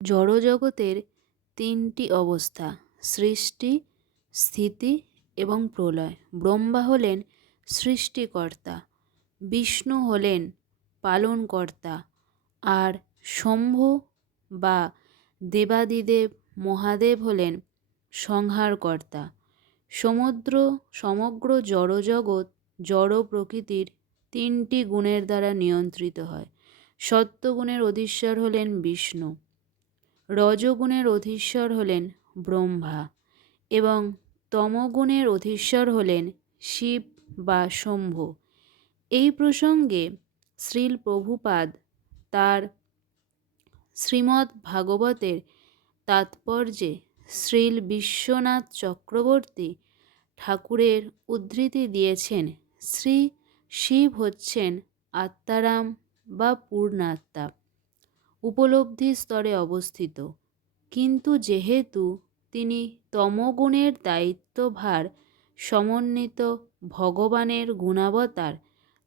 জড়জগতের তিনটি অবস্থা, সৃষ্টি, স্থিতি এবং প্রলয়। ব্রহ্মা হলেন সৃষ্টিকর্তা, বিষ্ণু হলেন পালনকর্তা আর শম্ভু বা দেবাদিদেব মহাদেব হলেন সংহারকর্তা। সমুদ্র, সমগ্র জড়জগৎ, জড় প্রকৃতির তিনটি গুণের দ্বারা নিয়ন্ত্রিত হয়। সত্যগুণের অধীশ্বর হলেন বিষ্ণু। রজগুণের অধীশ্বর হলেন ব্রহ্মা এবং তমগুণের অধীশ্বর হলেন শিব বা শম্ভু। এই প্রসঙ্গে শ্রীল প্রভুপাদ তার শ্রীমদ্ ভাগবতের তাৎপর্যে শ্রীল বিশ্বনাথ চক্রবর্তী ঠাকুরের উদ্ধৃতি দিয়েছেন, শ্রী শিব হচ্ছেন আত্মারাম বা পূর্ণাত্মা। উপলব্ধি স্তরে অবস্থিত। কিন্তু যেহেতু তিনি তমগুণের দায়িত্বভার সমন্বিত ভগবানের গুণাবতার,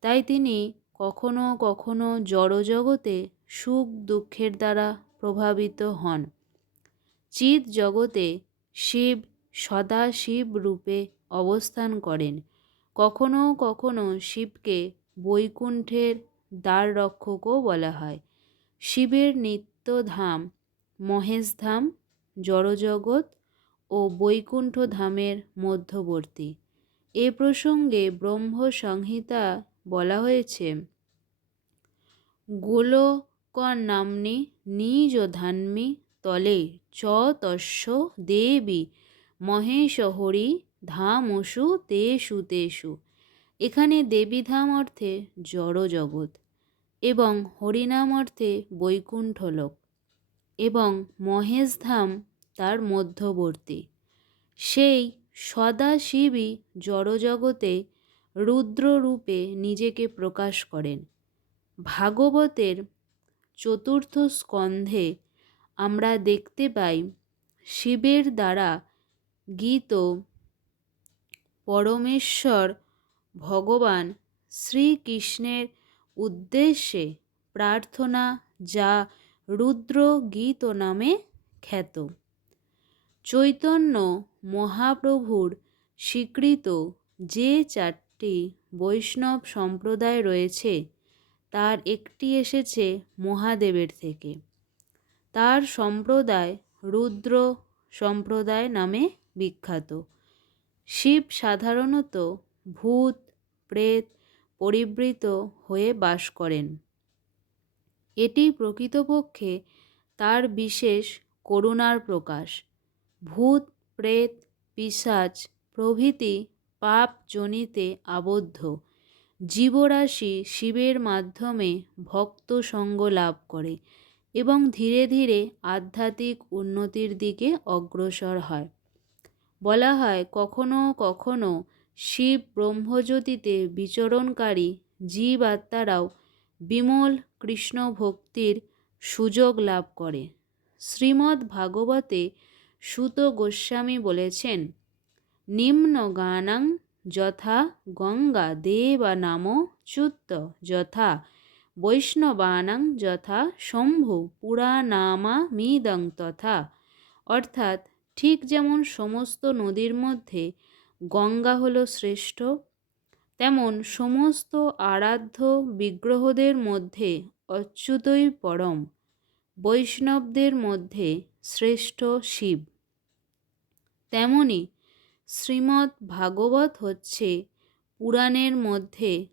তাই তিনি কখনো কখনো জড়জগতে সুখ দুঃখের দ্বারা প্রভাবিত হন। চিৎ জগতে শিব সদা শিব রূপে অবস্থান করেন। কখনো কখনো শিবকে বৈকুণ্ঠের দ্বাররক্ষকও বলা হয়। শিবের নিত্যধাম, মহেশধাম, জড়জগৎ ও বৈকুণ্ঠ ধামের মধ্যবর্তী। এ প্রসঙ্গে ব্রহ্ম সংহিতা বলা হয়েছে গোলকর নাম্নি নিজ ধান্মি তলে চ তস্য দেবী মহেশহরি ধামসু তেষু তেষু। এখানে দেবীধাম অর্থে জড়জগৎ। এবং হরিনাম অর্থে বৈকুণ্ঠলোক এবং মহেশধাম তার মধ্যবর্তী। সেই সদাশিবই জড়জগতে রুদ্ররূপে নিজেকে প্রকাশ করেন। ভাগবতের চতুর্থ স্কন্ধে আমরা দেখতে পাই শিবের দ্বারা গীত, পরমেশ্বর ভগবান শ্রীকৃষ্ণের উদ্দেশ্যে প্রার্থনা যা রুদ্র গীত নামে খ্যাত। চৈতন্য মহাপ্রভুর স্বীকৃত যে চারটি বৈষ্ণব সম্প্রদায় রয়েছে, তার একটি এসেছে মহাদেবের থেকে। তার সম্প্রদায় রুদ্র সম্প্রদায় নামে বিখ্যাত। শিব সাধারণত ভূত, প্রেত পরিবৃত হয়ে বাস করেন। এটি প্রকৃতপক্ষে তার বিশেষ করুণার প্রকাশ। ভূত, প্রেত, পিসাচ প্রভৃতি পাপ জনিতে আবদ্ধ। জীবরাশি শিবের মাধ্যমে ভক্ত সঙ্গ লাভ করে এবং ধীরে ধীরে আধ্যাত্মিক উন্নতির দিকে অগ্রসর হয়। বলা হয়, কখনো কখনো শিব ব্রহ্মজ্যোতিতে বিচরণকারী জীব আত্মারাও বিমল কৃষ্ণ ভক্তির সুযোগ লাভ করে। শ্রীমদ্ ভাগবতে সুত গোস্বামী বলেছেন, নিম্ন গানাং যথা গঙ্গা দেবা নাম চ্যুত যথা, বৈষ্ণবানাং যথা শম্ভু পুরাণামামিদং তথা। অর্থাৎ ঠিক যেমন সমস্ত নদীর মধ্যে গঙ্গা হল শ্রেষ্ঠ। তেমন সমস্ত আরাধ্য বিগ্রহদের মধ্যে অচ্যুতই পরম। বৈষ্ণবদের মধ্যে শ্রেষ্ঠ শিব। তেমনি শ্রীমদ্ ভাগবত হচ্ছে পুরাণের মধ্যে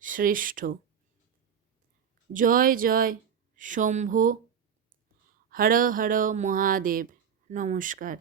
শ্রেষ্ঠ। জয় জয়, শম্ভু। হর হর, মহাদেব। নমস্কার।